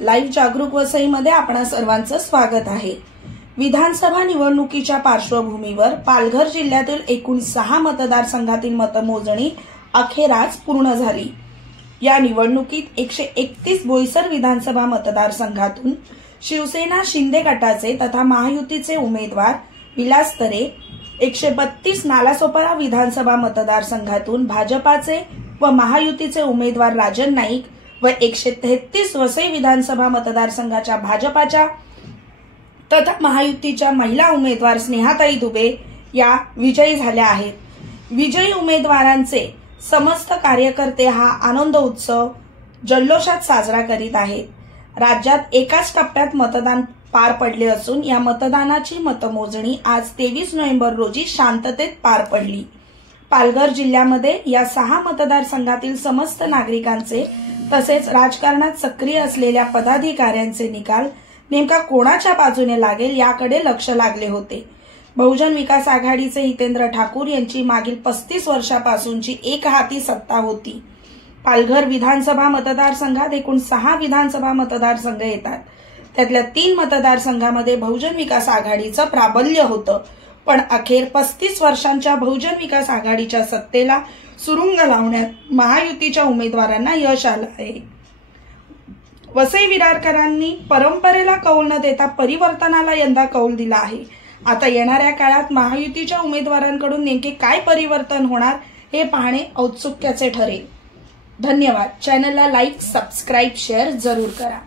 Live जागरूक वसईमध्ये आपणा सर्वांचं स्वागत आहे। विधानसभा निवडणुकीच्या पार्श्वभूमीवर पालघर जिल्ह्यातील एकूण 6 मतदारसंघातील मतमोजणी अखेर आज पूर्ण झाली। या निवडणुकीत 131 बोईसर विधानसभा मतदारसंघातून शिवसेना शिंदे गटाचे तथा महायुतीचे उमेदवार विलास तरे, 132 नालासोपारा विधानसभा मतदारसंघातून भाजपाचे व महायुतीचे उमेदवार राजन नाईक व 133 वसई विधानसभा मतदारसंघाच्या भाजपाच्या तथा महायुतीच्या महिला उमेदवार स्नेहाताई दुबे या विजयी झाल्या आहेत। विजयी उमेदवारांचे समस्त कार्यकर्ते हा आनंद उत्सव जल्लोषात साजरा करीत आहेत। राज्यात एकाच टप्प्यात मतदान पार पडले असून या मतदानाची मतमोजणी आज 23 नोव्हेंबर रोजी शांततेत पार पडली। पालघर जिल्ह्यामध्ये या 6 मतदारसंघातील समस्त नागरिकांचे तसेच राजकारणात सक्रिय असलेल्या पदाधिकाऱ्यांचे निकाल नेमका कोणाच्या बाजूने लागेल याकडे लक्ष लागले होते। बहुजन विकास आघाडीचे हितेंद्र ठाकूर यांची मागील 35 वर्षापासूनची एकहाती सत्ता होती। पालघर विधानसभा मतदारसंघात एकूण 6 विधानसभा मतदारसंघ येतात। त्यातल्या 3 मतदारसंघामध्ये बहुजन विकास आघाडीचं प्राबल्य होतं, पण अखेर 35 वर्षांच्या बहुजन विकास आघाडीच्या सत्तेला सुरुंग लावण्यात महायुतीच्या उमेदवारांना यश आलं आहे। वसई विरारकरांनी परंपरेला कौल न देता परिवर्तनाला यंदा कौल दिला आहे। आता येणाऱ्या काळात महायुतीच्या उमेदवारांकडून नेमके काय परिवर्तन होणार हे पाहणे औत्सुक्याचे ठरेल। धन्यवाद। चॅनलला लाईक, सबस्क्राईब, शेअर जरूर करा।